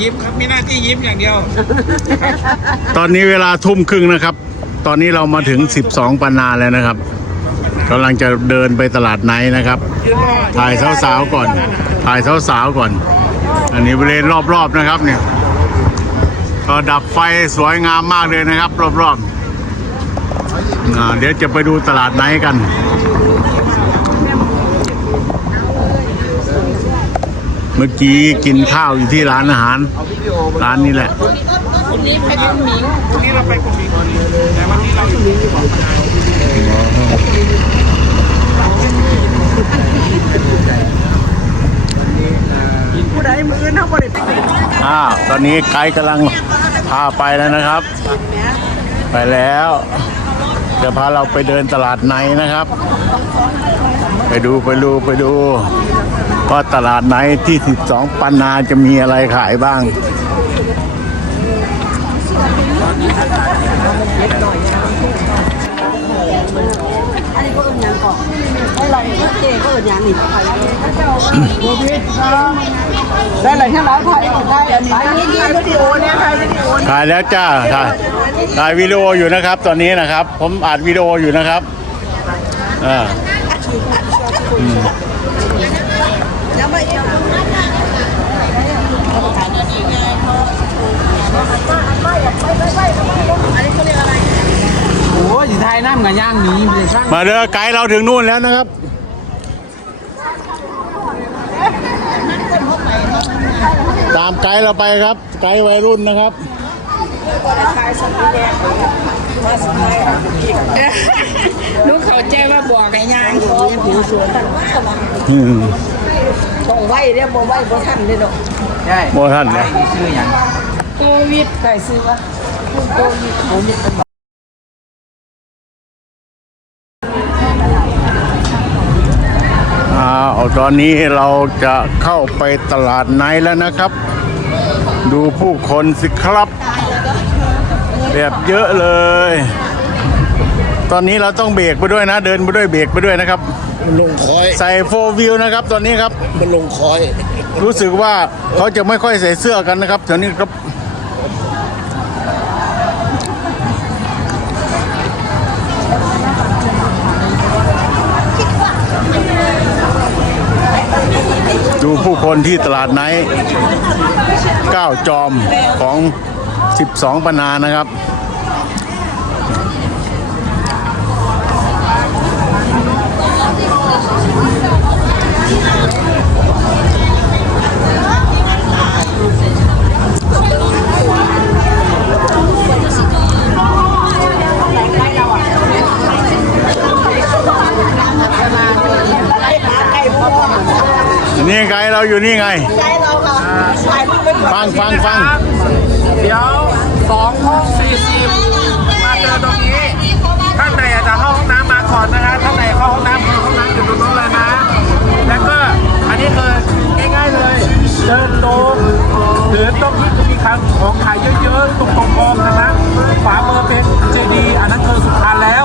ยิ้มครับมีหน้าที่ยิ้มอย่างเดียวตอนนี้เวลาทุ่มครึ่งนะครับ ตอนนี้เรามาถึง 12ปันนาแล้วนะครับกำลังจะเดินไปตลาดไนท์นะครับ ถ่ายสาวๆก่อน ถ่ายสาวๆก่อน อันนี้บริเวณรอบๆนะครับเนี่ยก็ดับไฟสวยงามมากเลยนะครับ รอบๆเดี๋ยวจะไปดูตลาดไนท์กัน เมื่อกี้กินข้าวอยู่ที่ร้านอาหาร ร้านนี้แหละวันนี้เราไปกลุ่มอีกคนแต่วันนี้เราอยู่ที่บอกผู้ใดมือนะบริอ้าวตอนนี้ไกด์กำลังพาไปแล้วนะครับ ไปแล้วจะพาเราไปเดินตลาดในนะครับ ไปดูไปดูไปดู ว่าตลาดในที่ 12 ปันนาจะมีอะไรขายบ้าง อันนี้ก็เอิญยังก่อนให้เราเจก็เอิญยังนี่ได้เลยใช่ไหมไทยไทยอันนี้ถ่ายวิดีโอเนี่ยถ่ายวิดีโอถ่ายแล้วจ้าถ่ายถ่ายวิดีโออยู่นะครับ ตอนนี้นะครับ ผมอัดวิดีโออยู่นะครับอ่า ยังไม่ โอ้ ยไทยน้ำกับย่างหนี้เลยข้างมาเรือไกด์เราถึงนู่นแล้วนะครับ ตามไกด์เราไปครับ ไกด์วัยรุ่นนะครับลูกเขาแจ้งว่าบอกไงยังผิวสวยอืมต้องไหวเรียบบ่ไหวบ่ทันเลยดอกใช่โมท่านนะชื่ออย่างโควิดใครซื้อวะโควิดโควิดเป็นอ้าวต อนนี้เราจะเข้าไปตลาดไหนแล้วนะครับ ดูผู้คนสิครับ แบบเยอะเลย ตอนนี้เราต้องเบรกไปด้วยนะ เดินไปด้วยเบรกไปด้วยนะครับ มันลงคอยใส่โฟวิวนะครับ ตอนนี้ครับ มันลงคอย รู้สึกว่าเขาจะไม่ค่อยใส่เสื้อกันนะครับแถวนี้ครับ ดูผู้คนที่ตลาดไนท์ก้าวจอมของ 12ปันนานะครับ นี่ไงเราอยู่นี่ไงฟังฟังฟังเดี๋ยวสองห้องสี่สิบมาเจอตรงนี้ ข้างในอาจจะเข้าห้องน้ำมาก่อนนะคะข้างในเข้าห้องน้ำคือห้องน้ำอยู่ตรงโน้นเลยนะ แล้วก็อันนี้คือง่ายๆเลย เดินตรงหรือตรงที่จะมีคำของขายเยอะๆตรงตรงๆกองนะขวาเมือเป็นเจดีอันนั้นคือสุพรรณแล้ว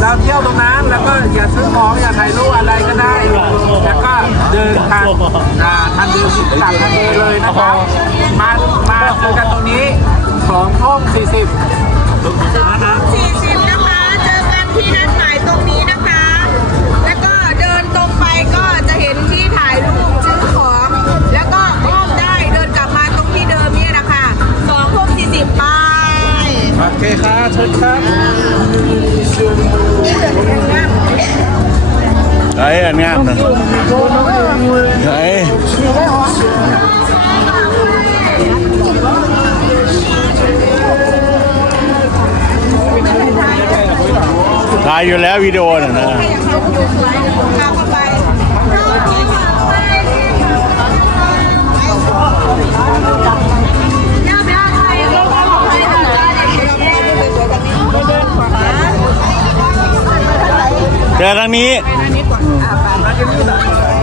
เราเที่ยวตรงนั้นแล้วก็อย่าซื้อของอย่าถ่ายรูปอะไรก็ได้ แล้วก็เดินทางทางเดินตามทางเดินเลยนะครับมามาเจอกันตรงนี้สองห้องสี่สิบนะครับ40นะคะ เจอกันที่นัดหมายตรงนี้นะคะ อ้อันงามนะไอ้ถ่ายอยู่แล้ววิดีโอน่ะนะตามเข้าไปย่าไปเอาใครก็เอาใครก็ได้เดี๋ยวเราไปดูสวยๆแบบนี้เดินทางนี้ 拿个六档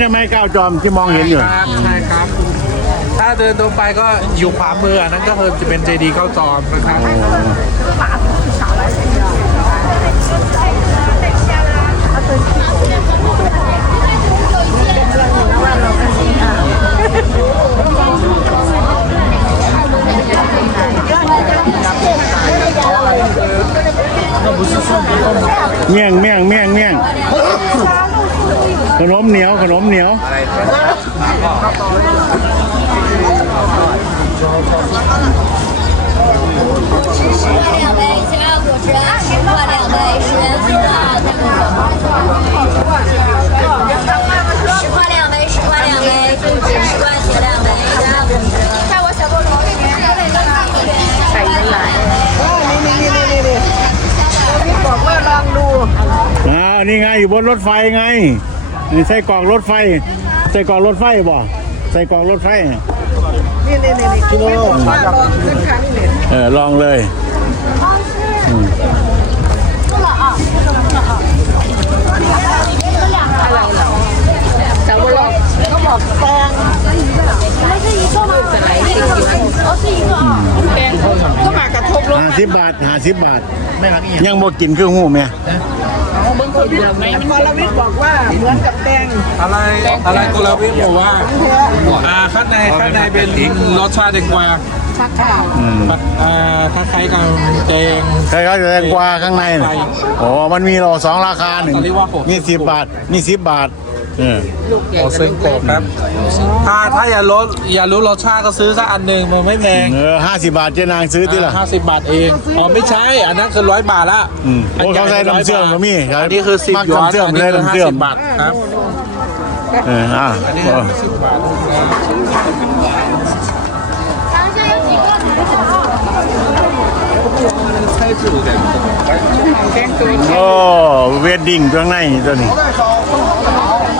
ใช่ไหมก้าวจอมที่มองเห็นอยู่ ครับใช่ครับ ถ้าเดินตรงไปก็อยู่ขวามืออันนั้นก็คือจะเป็นเจดีย์เข้าจอมนะครับ เมี่ยงเมี่ยงเมี่ยงเมี่ยง ขนมเหนียวขนมเหนียว 十块两杯，前面有果汁，十块两杯，十元四号，咱们十块两杯，十块两杯，十块钱两杯，加果汁。在我小包里面，ใส่เป็นหลาย นี่นี่นี่นี่นี่พี่บอกว่าลองดู อ่านี่ไงอยู่บนรถไฟไง นี่ใส่กล่องรถไฟ ใส่กล่องรถไฟบ่ใส่กล่องรถไฟ นี่นี่นี่นี่พี่บอกว่าลองขึ้นครั้งนี้เออลองเลยแต่ว่าลองก็บอกแตงแตงก็มากระทบลงห้าสิบบาทห้าสิบบาทยังบ่กินเครื่องหูไหม พอลวิทย์บอกว่าเหมือนกับแตงอะไรอะไรกุลวิทย์บอกว่าอ่าข้างในข้างในเป็นรสชาติแตงกวาชักข้าวอืมอ่าถ้าใครกับแตงใครเขาจะแตงกวาข้างในน่ะใช่อ๋อมันมีเราสองราคาหนึ่งเขาเรียกว่าหกมีสิบบาท มีสิบบาทเออโอเซนโกะครับถ้าถ้าอย่าลดอย่ารู้รสชาติก็ซื้อสักอันหนึ่งมันไม่แพงเออห้าสิบบาทเจ๊นางซื้อที่ละ ห้าสิบบาทเองอ๋อไม่ใช่ อันนั้นคือร้อยบาทละอืมโอ้เขาใส่น้ำเชื่อมก็มีครับอันนี้คือสิบมักหยวนน้ำเชื่อมอันนี้เลยคือน้ำห้าเชื่อม สิบบาทครับเอออะอันนี้เออคือสิบบาทโอ้เวดดิ้งข้างในตัวนี้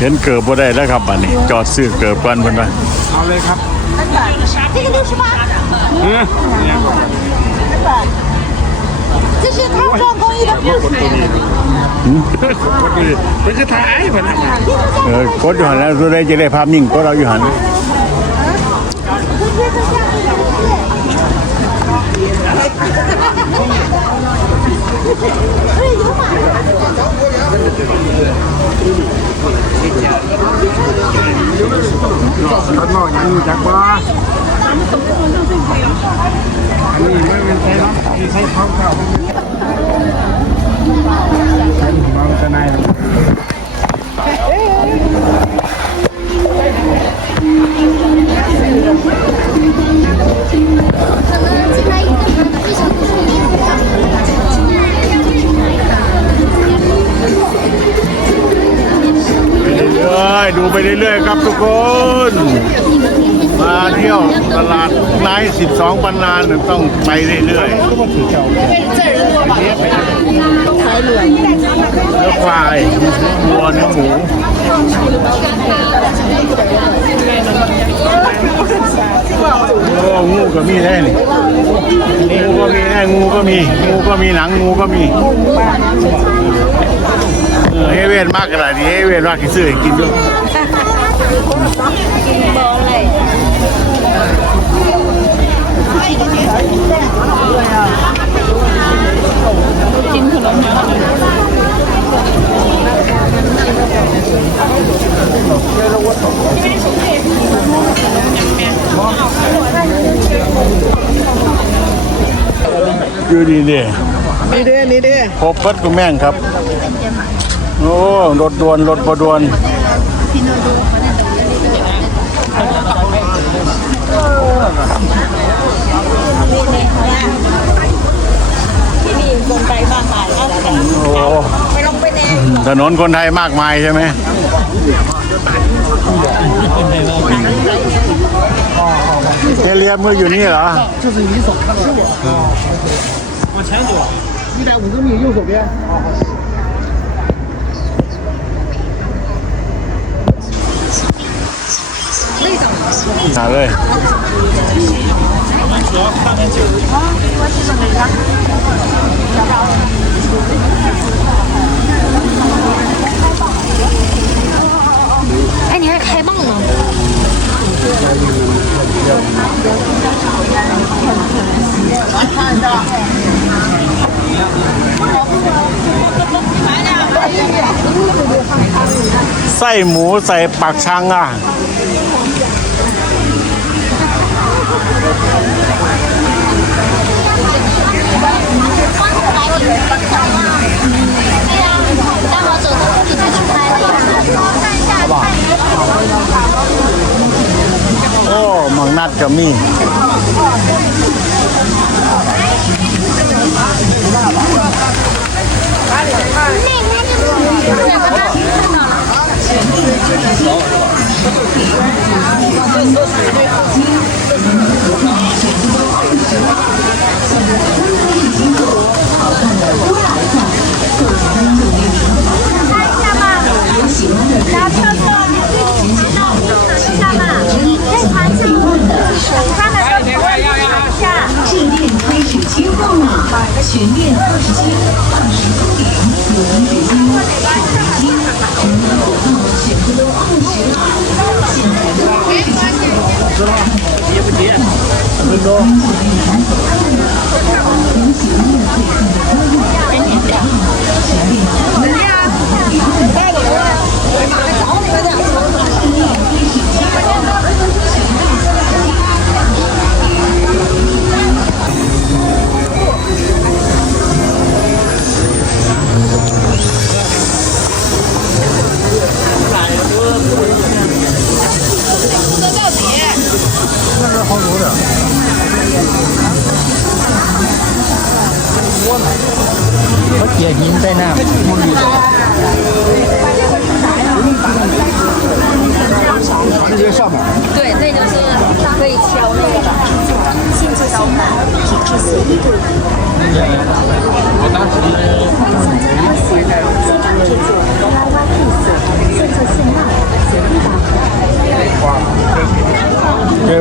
เห็นเกิดบ่ได้แล้วครับอันนี้ จอดซื้อเกิดกันเพิ่นว่าเอาเลยครับมันี่คือท้ายมันเออกดอยู่หันแล้วสุดได้จะได้ภาพนิ่งก็เราอยู่หันนี่ รถหม้อยังอยู่จากบ้าอันนี้ไม่เป็ เรื่อยดูไปเรื่อยๆครับทุกคน มาเที่ยวตลาดนท์12ปันนานต้องไปเรื่อยๆเนื้อควายวัวเนื้อหมูโอ้งูก็มีได้นี่งูก็มีได้งูก็มี งูก็มีหนังงูก็มี ให้เวียนมากขนาดนี้ให้เวียนมากที่ซื้อให้กินด้วยกินบองเลยกินขนมอยู่ดีดีนี่เด้นี่เด้พบเพิดคุณแม่งครับ โอ้รถด่วนรถบด่วนที่นี่คนไปมากมายแล้วแต่โอ้ถนนคนไทยมากมายใช่ไหมเจเรียมืออยู่นี่เหรอ หาเลย 哎，你还开蚌呢？ไส้หมูใส่ปักชังอ่ะ นัดก็มี 全面二十七、二十公里，有人北京、北京、全国的火道全部都二十，现都十七，知道？急不急？分钟。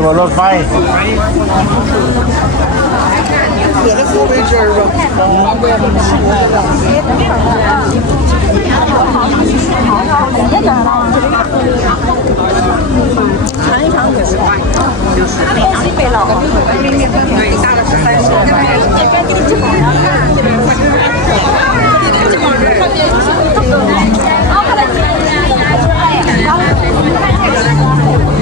เจอบนรถไฟ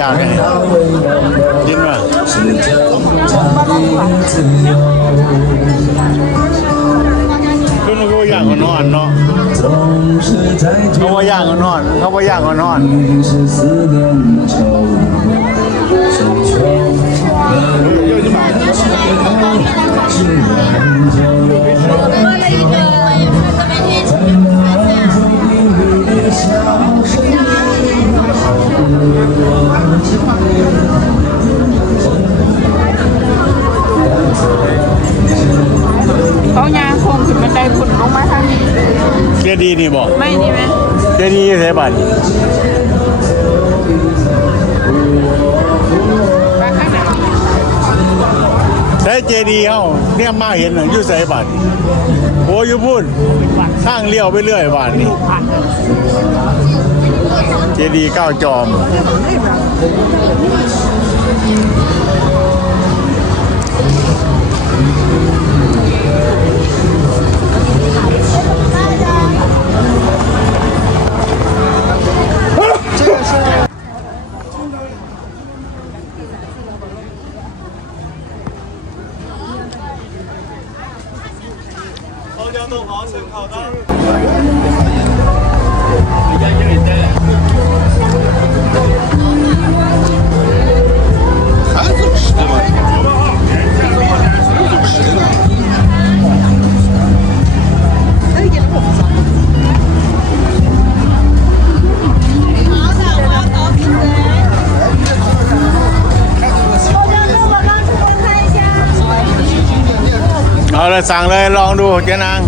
ยาว่ยยินว่าคุณก็อยากก็นอนเนาะเขาว่าอยากก็นอนเขาว่าอยากก็นอนเมื่อไรเกิ มาเห็นน่ะอยู่ใส่บาทโอ้ยอยู่พูดข้างเลี้ยวไปเรื่อยบาทนี่เจดีย์เก้าจอม อาเลยสั่งเลยลองดูเจ๊นาง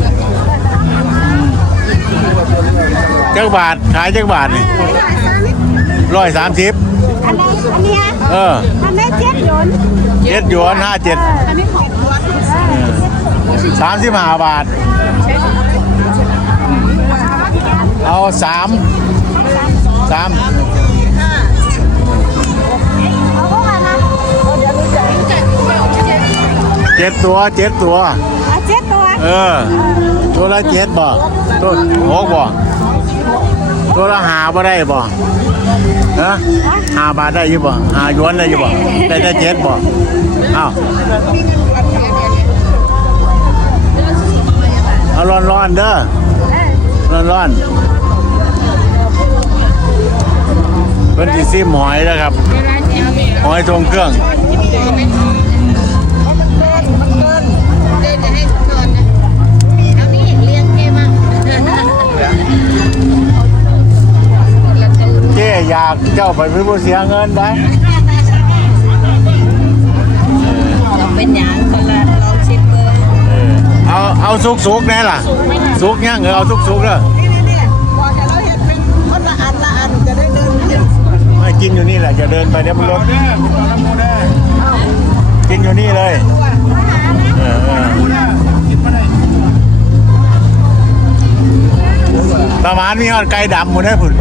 จักบาทขายจักบาทนี่ร้อยสามสิบอันนี้อันเนี้ยเอออันนี้เจ็ดหยวนเจ็ดหยวนห้าเจ็ดอันนี้ของหยวนสามสิบห้าบาท เอาสามสาม เจ็ดตัวเจ็ดตัว เอาเจ็ดตัวเออ ตัวละเจ็ดบ่ตัวหกบ่ตัวละหาบ่ได้บ่ฮะหาบาทได้อยี่บ่หาหยวนได้อยี่บ่ได้แต่เจ็ดบ่เอ้าเอาร้อนร้อนๆเด้อร้อนร้อนๆเป็นที่ซิมหอยนะครับหอยทรงเครื่อง เอยากเจ้าไปเป็นผู้เสียเงินได้เป็นหยังคนละลองชิมเบอร์เอาเอาสุกสุกๆแน่ล่ะ สุกยังเออเอาสุกสุกๆเด้อนี่นี่นี่พอจะเราเห็นเป็นคนละอันละอันจะได้เดินเห็นไม่กินอยู่นี่แหละจะเดินไปเดี๋ยวมันรถกินอยู่นี่เลยเออเออประมาณมีฮอดไก่ดำหมดได้พุ่น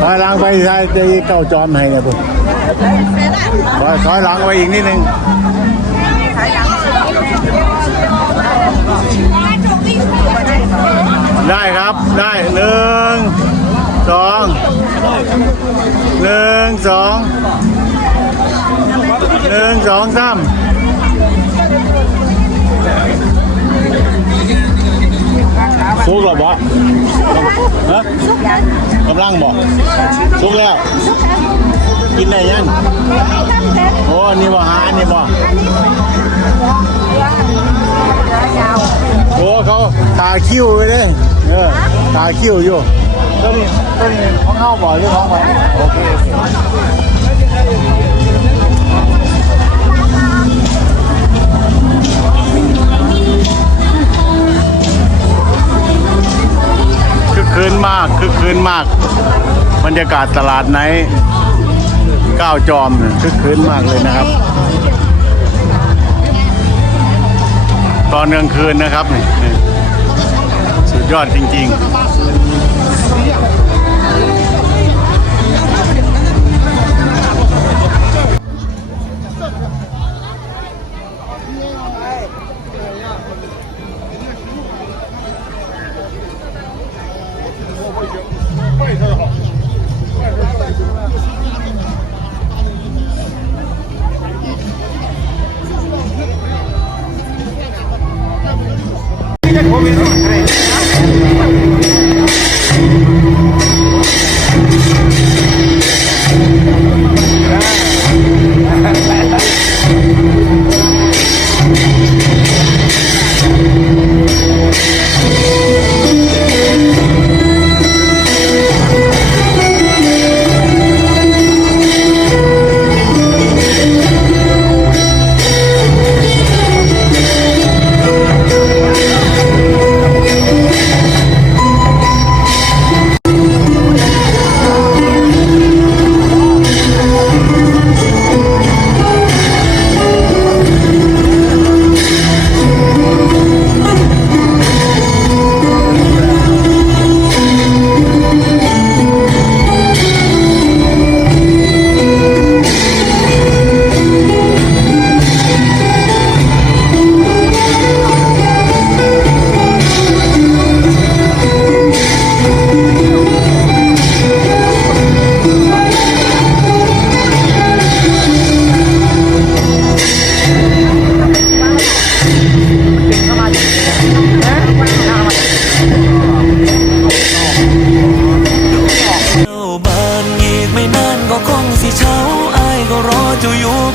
ถอยหลังไปใช่จะเก้าจอมให้เนี่ยพุ่นถอยถอยหลังไปอีกนิดนึงได้ครับได้หนึ่งสองหนึ่งสองหนึ่งสองสาม ฟุกหรอปะฮะกำลังบอกสุกแล้ว กินได้ยังโอ้นนี่บ่หาอันนี่บ่โอ้เขาตาคิ้วไปเลยเออตาคิ้วอยู่ตัวนี้ตัวนี้ของเข้าบ่หรือของใครโอเค คืนมากคึกคืนมาก บรรยากาศตลาดไหนก้าวจอมคึกคืนมากเลยนะครับ ตอนกลางคืนนะครับนี่สุดยอดจริง ๆ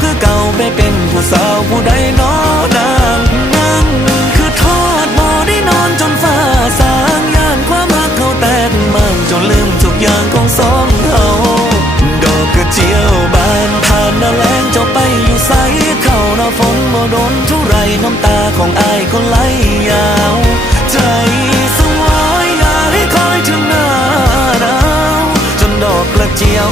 คือเก่าไปเป็นผู้สาวผู้ใดน้อนางนั่งคือทอดบ่ได้นอนจนฟ้าสางย่านความหักเขาแตกมั่งจนลืมทุกอย่างของสองเขาดอกกระเจียวบานผ่านนาแรงเจ้าไปอยู่ใสเขาน้าฝนบ่โดนเท่าไรน้ำตาของอายก็ไหลยาวใจสวายอยากให้คอยถึงหน้าหนาวจนดอกกระเจียว